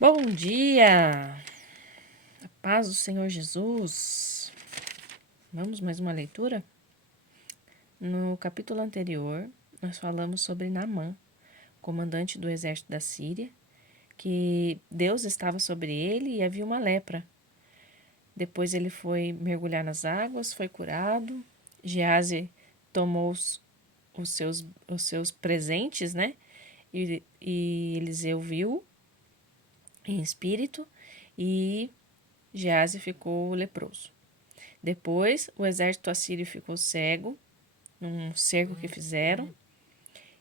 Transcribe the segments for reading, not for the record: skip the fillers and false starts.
Bom dia! A paz do Senhor Jesus. Vamos mais uma leitura? No capítulo anterior, nós falamos sobre Naamã, comandante do exército da Síria, que Deus estava sobre ele e havia uma lepra. Depois ele foi mergulhar nas águas, foi curado. Geazi tomou os seus presentes, né? E Eliseu viu em espírito e Geazi ficou leproso. Depois, o exército assírio ficou cego, num cerco que fizeram,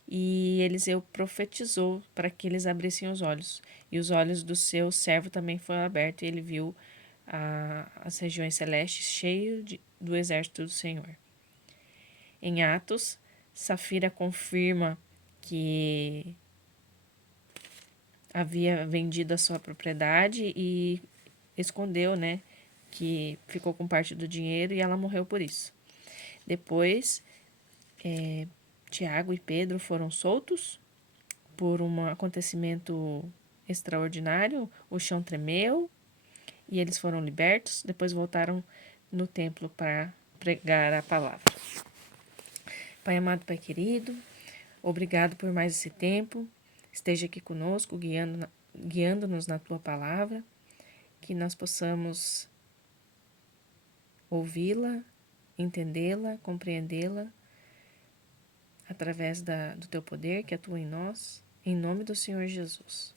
e Eliseu profetizou para que eles abrissem os olhos. E os olhos do seu servo também foram abertos, e ele viu as regiões celestes cheias do exército do Senhor. Em Atos, Safira confirma que havia vendido a sua propriedade e escondeu, né, que ficou com parte do dinheiro e ela morreu por isso. Depois, Tiago e Pedro foram soltos por um acontecimento extraordinário. O chão tremeu e eles foram libertos. Depois voltaram no templo para pregar a palavra. Pai amado, Pai querido, obrigado por mais esse tempo. Esteja aqui conosco, guiando-nos na Tua palavra, que nós possamos ouvi-la, entendê-la, compreendê-la, através do Teu poder que atua em nós, em nome do Senhor Jesus.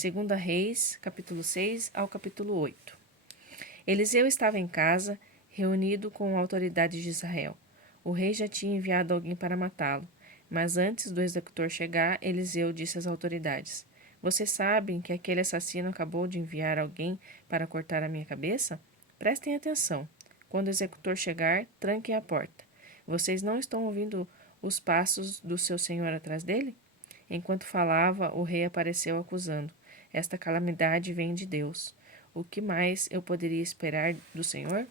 2 Reis, capítulo 6 ao capítulo 8. Eliseu estava em casa, reunido com autoridades de Israel. O rei já tinha enviado alguém para matá-lo, mas antes do executor chegar, Eliseu disse às autoridades: Vocês sabem que aquele assassino acabou de enviar alguém para cortar a minha cabeça? Prestem atenção. Quando o executor chegar, tranquem a porta. Vocês não estão ouvindo os passos do seu senhor atrás dele? Enquanto falava, o rei apareceu acusando: Esta calamidade vem de Deus. O que mais eu poderia esperar do Senhor?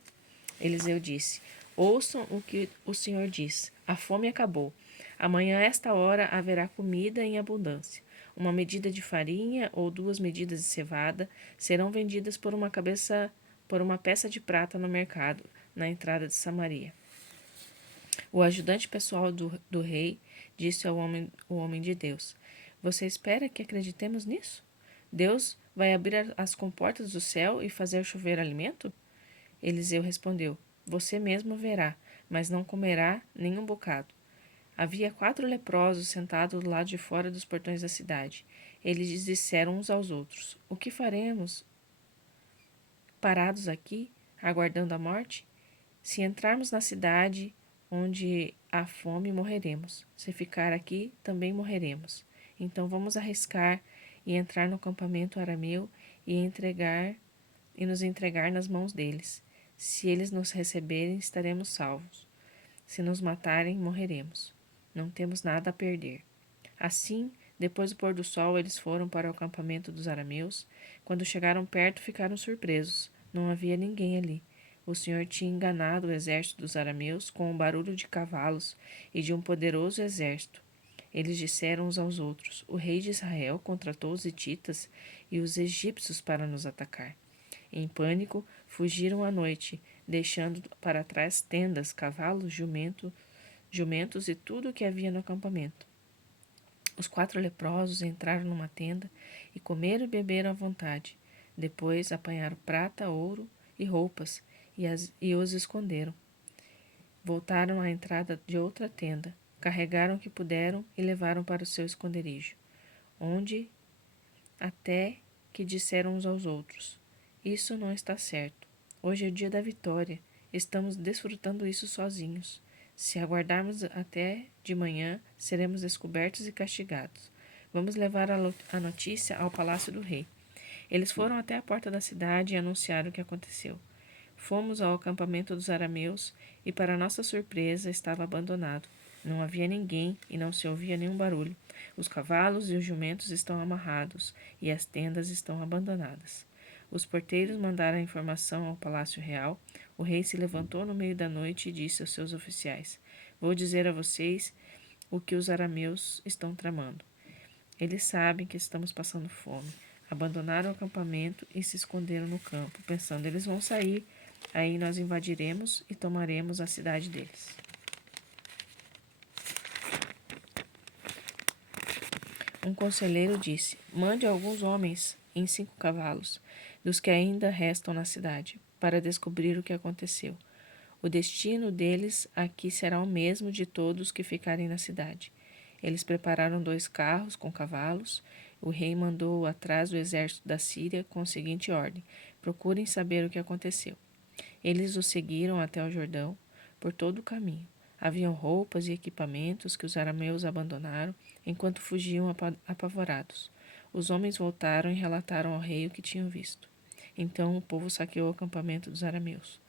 Eliseu disse: Ouçam o que o Senhor diz. A fome acabou. Amanhã, a esta hora, haverá comida em abundância. Uma medida de farinha ou 2 medidas de cevada serão vendidas por uma peça de prata no mercado, na entrada de Samaria. O ajudante pessoal do rei disse ao homem de Deus: Você espera que acreditemos nisso? Deus vai abrir as comportas do céu e fazer chover alimento? Eliseu respondeu: Você mesmo verá, mas não comerá nem um bocado. Havia 4 leprosos sentados do lado de fora dos portões da cidade. Eles disseram uns aos outros: O que faremos? Parados aqui, aguardando a morte? Se entrarmos na cidade onde há fome, morreremos. Se ficar aqui, também morreremos. Então vamos arriscar e entrar no acampamento arameu e nos entregar nas mãos deles. Se eles nos receberem, estaremos salvos. Se nos matarem, morreremos. Não temos nada a perder. Assim, depois do pôr do sol, eles foram para o acampamento dos arameus. Quando chegaram perto, ficaram surpresos. Não havia ninguém ali. O Senhor tinha enganado o exército dos arameus com o barulho de cavalos e de um poderoso exército. Eles disseram uns aos outros: O rei de Israel contratou os hititas e os egípcios para nos atacar. Em pânico, fugiram à noite, deixando para trás tendas, cavalos, jumentos e tudo o que havia no acampamento. Os 4 leprosos entraram numa tenda e comeram e beberam à vontade. Depois apanharam prata, ouro e roupas e os esconderam. Voltaram à entrada de outra tenda, carregaram o que puderam e levaram para o seu esconderijo, onde até que disseram uns aos outros: Isso não está certo. Hoje é o dia da vitória. Estamos desfrutando isso sozinhos. Se aguardarmos até de manhã, seremos descobertos e castigados. Vamos levar a notícia ao palácio do rei. Eles foram até a porta da cidade e anunciaram o que aconteceu. Fomos ao acampamento dos arameus e, para nossa surpresa, estava abandonado. Não havia ninguém e não se ouvia nenhum barulho. Os cavalos e os jumentos estão amarrados e as tendas estão abandonadas. Os porteiros mandaram a informação ao palácio real. O rei se levantou no meio da noite e disse aos seus oficiais: Vou dizer a vocês o que os arameus estão tramando. Eles sabem que estamos passando fome. Abandonaram o acampamento e se esconderam no campo, pensando: eles vão sair, aí nós invadiremos e tomaremos a cidade deles. Um conselheiro disse: mande alguns homens em 5 cavalos, dos que ainda restam na cidade, para descobrir o que aconteceu. O destino deles aqui será o mesmo de todos que ficarem na cidade. Eles prepararam 2 carros com cavalos. O rei mandou atrás do exército da Síria com a seguinte ordem: procurem saber o que aconteceu. Eles o seguiram até o Jordão, por todo o caminho. Haviam roupas e equipamentos que os arameus abandonaram enquanto fugiam apavorados. Os homens voltaram e relataram ao rei o que tinham visto. Então o povo saqueou o acampamento dos arameus.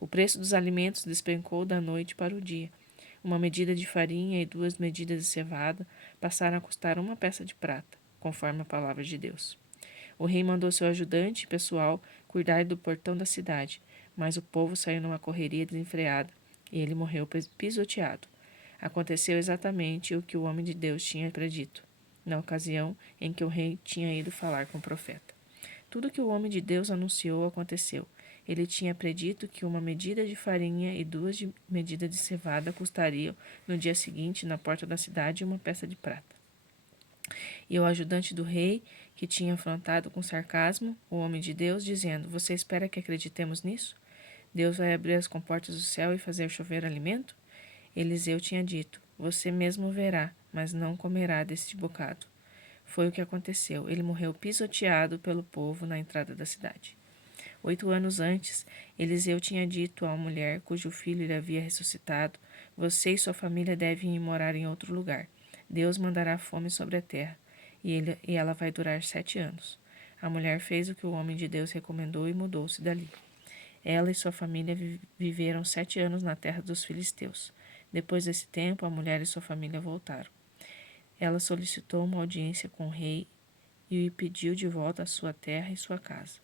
O preço dos alimentos despencou da noite para o dia. Uma medida de farinha e 2 medidas de cevada passaram a custar 1 peça de prata, conforme a palavra de Deus. O rei mandou seu ajudante pessoal cuidar do portão da cidade, mas o povo saiu numa correria desenfreada e ele morreu pisoteado. Aconteceu exatamente o que o homem de Deus tinha predito, na ocasião em que o rei tinha ido falar com o profeta. Tudo que o homem de Deus anunciou aconteceu. Ele tinha predito que 1 medida de farinha e 2 medidas de cevada custariam, no dia seguinte, na porta da cidade, 1 peça de prata. E o ajudante do rei, que tinha afrontado com sarcasmo o homem de Deus, dizendo: você espera que acreditemos nisso? Deus vai abrir as comportas do céu e fazer chover alimento? Eliseu tinha dito: você mesmo verá, mas não comerá deste bocado. Foi o que aconteceu. Ele morreu pisoteado pelo povo na entrada da cidade. 8 anos antes, Eliseu tinha dito à mulher cujo filho lhe havia ressuscitado: você e sua família devem ir morar em outro lugar. Deus mandará fome sobre a terra, e ela vai durar 7 anos. A mulher fez o que o homem de Deus recomendou e mudou-se dali. Ela e sua família viveram 7 anos na terra dos filisteus. Depois desse tempo, a mulher e sua família voltaram. Ela solicitou uma audiência com o rei e lhe pediu de volta a sua terra e sua casa.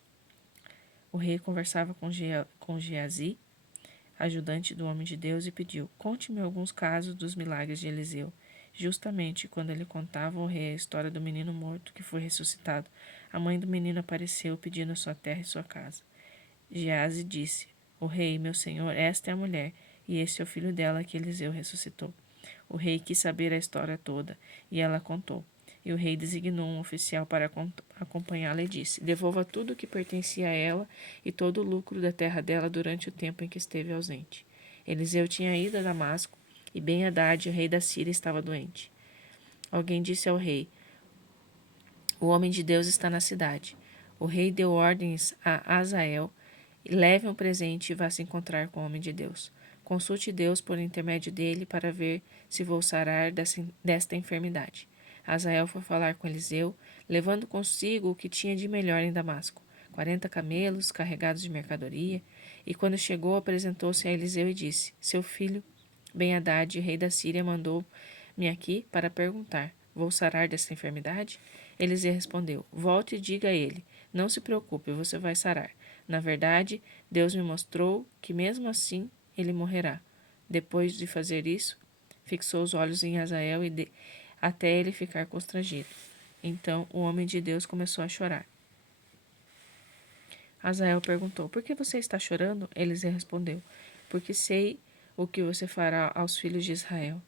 O rei conversava com Geazi, ajudante do homem de Deus, e pediu: conte-me alguns casos dos milagres de Eliseu. Justamente quando ele contava ao rei a história do menino morto que foi ressuscitado, a mãe do menino apareceu pedindo a sua terra e sua casa. Geazi disse: o rei, meu senhor, esta é a mulher, e este é o filho dela que Eliseu ressuscitou. O rei quis saber a história toda, e ela contou. E o rei designou um oficial para acompanhá-la e disse: devolva tudo o que pertencia a ela e todo o lucro da terra dela durante o tempo em que esteve ausente. Eliseu tinha ido a Damasco, e Ben-Hadad, o rei da Síria, estava doente. Alguém disse ao rei: o homem de Deus está na cidade. O rei deu ordens a Azael: leve um presente e vá se encontrar com o homem de Deus. Consulte Deus por intermédio dele para ver se vou sarar desta enfermidade. Azael foi falar com Eliseu, levando consigo o que tinha de melhor em Damasco, 40 camelos carregados de mercadoria, e quando chegou apresentou-se a Eliseu e disse: seu filho Ben-Hadad, rei da Síria, mandou-me aqui para perguntar: vou sarar desta enfermidade? Eliseu respondeu: volte e diga a ele: não se preocupe, você vai sarar. Na verdade, Deus me mostrou que mesmo assim ele morrerá. Depois de fazer isso, fixou os olhos em Azael até ele ficar constrangido. Então o homem de Deus começou a chorar. Azael perguntou: por que você está chorando? Eliseu respondeu: porque sei o que você fará aos filhos de Israel.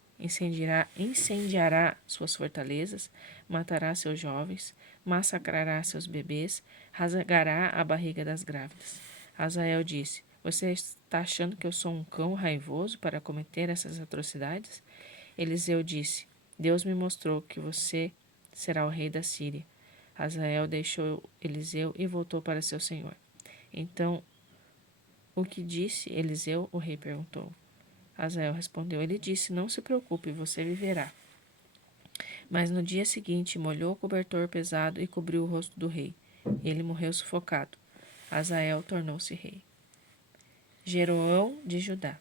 Incendiará suas fortalezas, matará seus jovens, massacrará seus bebês, rasgará a barriga das grávidas. Azael disse: você está achando que eu sou um cão raivoso para cometer essas atrocidades? Eliseu disse: Deus me mostrou que você será o rei da Síria. Azael deixou Eliseu e voltou para seu senhor. Então, o que disse Eliseu? O rei perguntou. Azael respondeu: ele disse: não se preocupe, você viverá. Mas no dia seguinte molhou o cobertor pesado e cobriu o rosto do rei. Ele morreu sufocado. Azael tornou-se rei. Jeroão de Judá.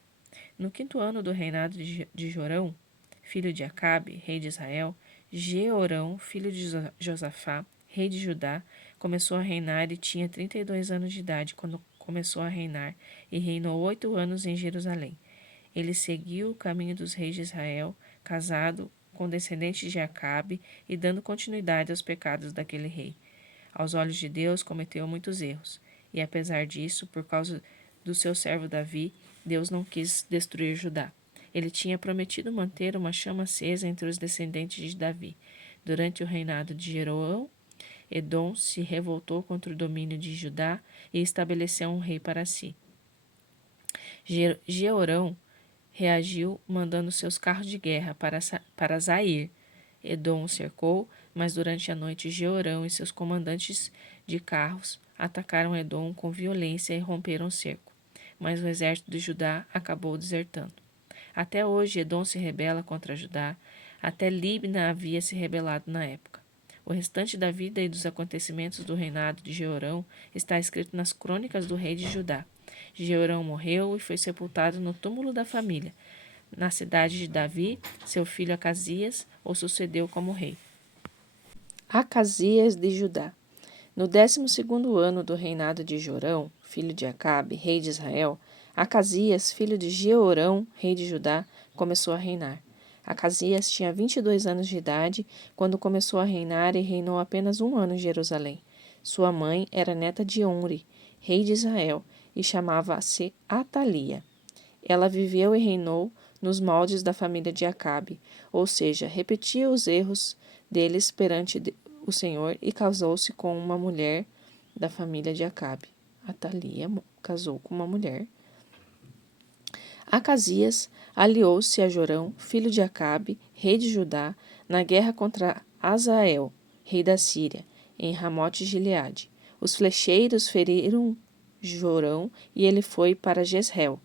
No 5º ano do reinado de Jorão, filho de Acabe, rei de Israel, Jeorão, filho de Josafá, rei de Judá, começou a reinar e tinha 32 anos de idade quando começou a reinar, e reinou 8 anos em Jerusalém. Ele seguiu o caminho dos reis de Israel, casado com descendentes de Acabe e dando continuidade aos pecados daquele rei. Aos olhos de Deus, cometeu muitos erros. E apesar disso, por causa do seu servo Davi, Deus não quis destruir Judá. Ele tinha prometido manter uma chama acesa entre os descendentes de Davi. Durante o reinado de Jeroão, Edom se revoltou contra o domínio de Judá e estabeleceu um rei para si. Jeorão reagiu mandando seus carros de guerra para Zair. Edom o cercou, mas durante a noite Jeorão e seus comandantes de carros atacaram Edom com violência e romperam o cerco. Mas o exército de Judá acabou desertando. Até hoje Edom se rebela contra Judá, até Libna havia se rebelado na época. O restante da vida e dos acontecimentos do reinado de Jeorão está escrito nas crônicas do rei de Judá. Jeorão morreu e foi sepultado no túmulo da família, na cidade de Davi. Seu filho Acasias o sucedeu como rei. Acasias de Judá. No 12º ano do reinado de Jorão, filho de Acabe, rei de Israel, Acasias, filho de Jeorão, rei de Judá, começou a reinar. Acasias tinha 22 anos de idade quando começou a reinar e reinou apenas 1 ano em Jerusalém. Sua mãe era neta de Omri, rei de Israel, e chamava-se Atalia. Ela viveu e reinou nos moldes da família de Acabe, ou seja, repetia os erros deles perante o Senhor e casou-se com uma mulher da família de Acabe. Atalia casou com uma mulher. Acasias aliou-se a Jorão, filho de Acabe, rei de Judá, na guerra contra Azael, rei da Síria, em Ramote-Gileade. Os flecheiros feriram Jorão e ele foi para Jezreel,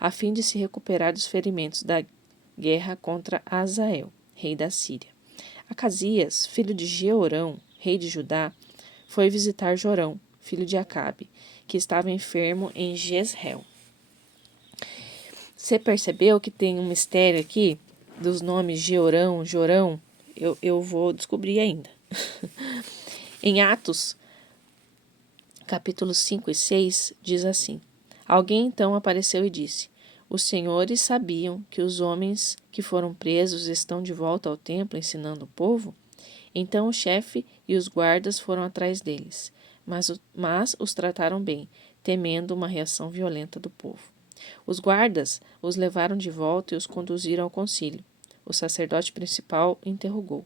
a fim de se recuperar dos ferimentos da guerra contra Azael, rei da Síria. Acasias, filho de Jeorão, rei de Judá, foi visitar Jorão, filho de Acabe, que estava enfermo em Jezreel. Você percebeu que tem um mistério aqui dos nomes Jeorão, Jorão? Eu vou descobrir ainda. Em Atos, capítulos 5 e 6, diz assim: Alguém então apareceu e disse: Os senhores sabiam que os homens que foram presos estão de volta ao templo ensinando o povo? Então o chefe e os guardas foram atrás deles, mas os trataram bem, temendo uma reação violenta do povo. Os guardas os levaram de volta e os conduziram ao concílio. O sacerdote principal interrogou: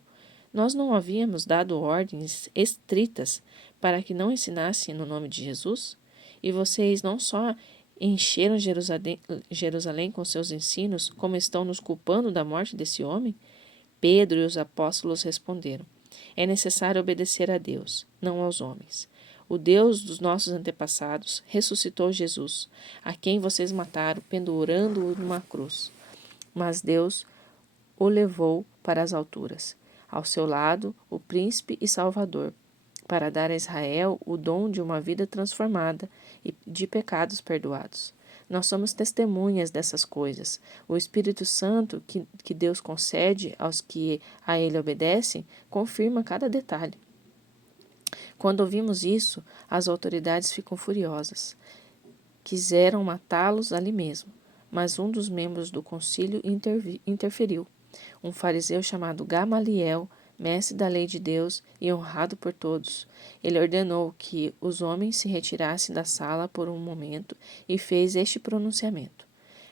Nós não havíamos dado ordens estritas para que não ensinassem no nome de Jesus? E vocês não só encheram Jerusalém com seus ensinos, como estão nos culpando da morte desse homem? Pedro e os apóstolos responderam: É necessário obedecer a Deus, não aos homens. O Deus dos nossos antepassados ressuscitou Jesus, a quem vocês mataram, pendurando-o numa cruz. Mas Deus o levou para as alturas. Ao seu lado, o príncipe e salvador, para dar a Israel o dom de uma vida transformada e de pecados perdoados. Nós somos testemunhas dessas coisas. O Espírito Santo que Deus concede aos que a Ele obedecem confirma cada detalhe. Quando ouvimos isso, as autoridades ficam furiosas. Quiseram matá-los ali mesmo, mas um dos membros do concílio interferiu. Um fariseu chamado Gamaliel, mestre da lei de Deus e honrado por todos. Ele ordenou que os homens se retirassem da sala por um momento e fez este pronunciamento: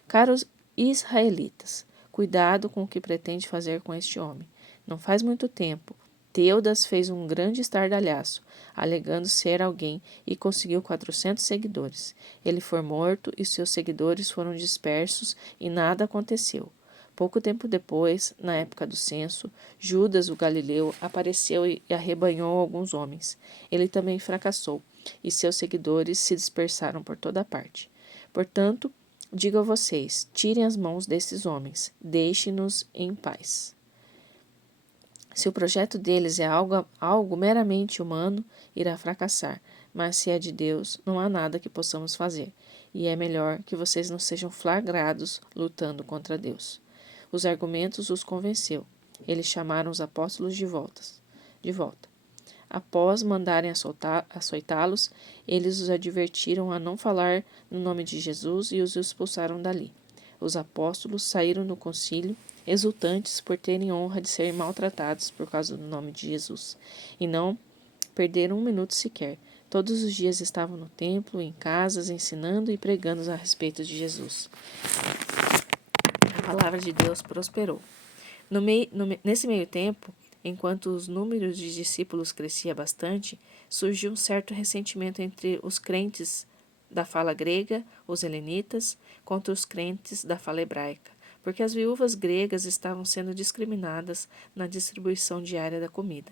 Caros israelitas, cuidado com o que pretende fazer com este homem. Não faz muito tempo, Teudas fez um grande estardalhaço, alegando ser alguém, e conseguiu 400 seguidores. Ele foi morto e seus seguidores foram dispersos e nada aconteceu. Pouco tempo depois, na época do censo, Judas, o galileu, apareceu e arrebanhou alguns homens. Ele também fracassou, e seus seguidores se dispersaram por toda parte. Portanto, digo a vocês, tirem as mãos desses homens, deixem-nos em paz. Se o projeto deles é algo meramente humano, irá fracassar, mas se é de Deus, não há nada que possamos fazer, e é melhor que vocês não sejam flagrados lutando contra Deus. Os argumentos os convenceu. Eles chamaram os apóstolos de volta. Após mandarem açoitá-los, eles os advertiram a não falar no nome de Jesus e os expulsaram dali. Os apóstolos saíram do concílio, exultantes por terem honra de serem maltratados por causa do nome de Jesus, e não perder um minuto sequer. Todos os dias estavam no templo, em casas, ensinando e pregando a respeito de Jesus. A palavra de Deus prosperou. Nesse meio tempo, enquanto os números de discípulos crescia bastante, surgiu um certo ressentimento entre os crentes da fala grega, os helenitas, contra os crentes da fala hebraica, porque as viúvas gregas estavam sendo discriminadas na distribuição diária da comida.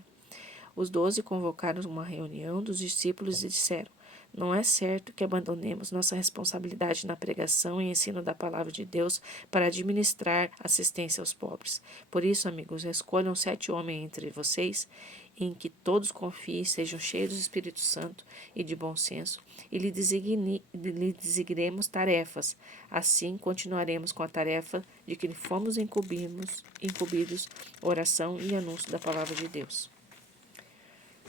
Os 12 convocaram uma reunião dos discípulos e disseram: não é certo que abandonemos nossa responsabilidade na pregação e ensino da palavra de Deus para administrar assistência aos pobres. Por isso, amigos, escolham 7 homens entre vocês, em que todos confiem, sejam cheios do Espírito Santo e de bom senso, e lhe designemos tarefas. Assim, continuaremos com a tarefa de que fomos incumbidos, oração e anúncio da palavra de Deus.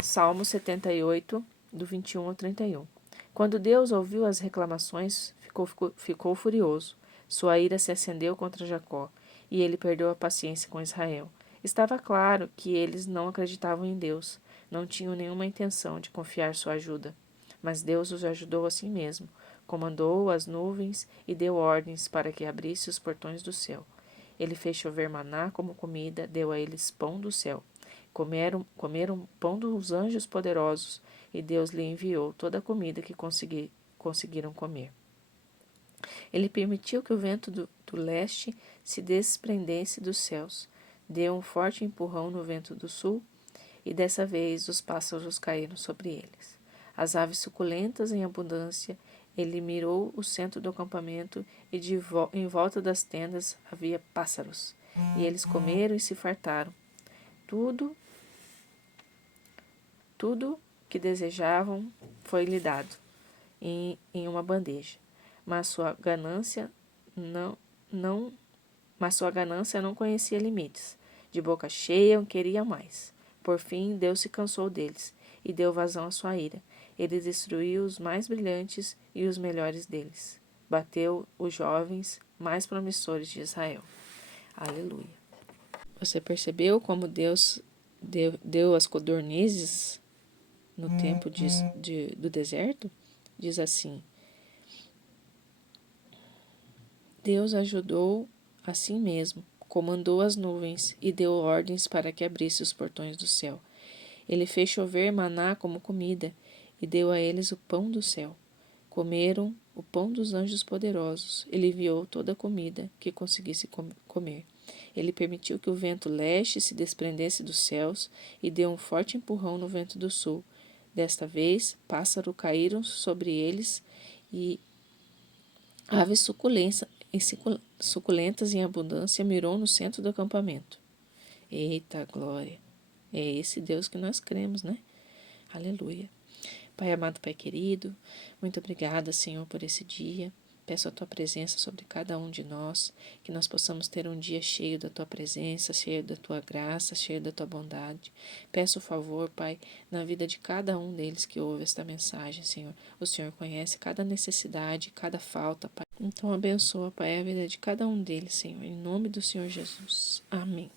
Salmo 78, do 21 ao 31. Quando Deus ouviu as reclamações, ficou furioso. Sua ira se acendeu contra Jacó, e ele perdeu a paciência com Israel. Estava claro que eles não acreditavam em Deus, não tinham nenhuma intenção de confiar sua ajuda. Mas Deus os ajudou assim mesmo, comandou as nuvens e deu ordens para que abrisse os portões do céu. Ele fez chover maná como comida, deu a eles pão do céu. Comeram pão dos anjos poderosos, e Deus lhe enviou toda a comida que conseguiram comer. Ele permitiu que o vento do leste se desprendesse dos céus, deu um forte empurrão no vento do sul, e dessa vez os pássaros caíram sobre eles. As aves suculentas em abundância, ele mirou o centro do acampamento, e em volta das tendas havia pássaros, e eles comeram e se fartaram. Tudo que desejavam foi-lhe dado em uma bandeja, mas sua ganância não conhecia limites. De boca cheia queria mais. Por fim, Deus se cansou deles e deu vazão à sua ira. Ele destruiu os mais brilhantes e os melhores deles. Bateu os jovens mais promissores de Israel. Aleluia. Você percebeu como Deus deu as codornizes no tempo do deserto? Diz assim: Deus ajudou assim mesmo, comandou as nuvens e deu ordens para que abrisse os portões do céu. Ele fez chover maná como comida e deu a eles o pão do céu. Comeram o pão dos anjos poderosos. Ele enviou toda a comida que conseguisse comer. Ele permitiu que o vento leste se desprendesse dos céus e deu um forte empurrão no vento do sul. Desta vez, pássaros caíram sobre eles e aves suculentas em abundância mirou no centro do acampamento. Eita glória! É esse Deus que nós cremos, né? Aleluia! Pai amado, Pai querido, muito obrigada, Senhor, por esse dia. Peço a Tua presença sobre cada um de nós, que nós possamos ter um dia cheio da Tua presença, cheio da Tua graça, cheio da Tua bondade. Peço o favor, Pai, na vida de cada um deles que ouve esta mensagem, Senhor. O Senhor conhece cada necessidade, cada falta, Pai. Então abençoa, Pai, a vida de cada um deles, Senhor, em nome do Senhor Jesus. Amém.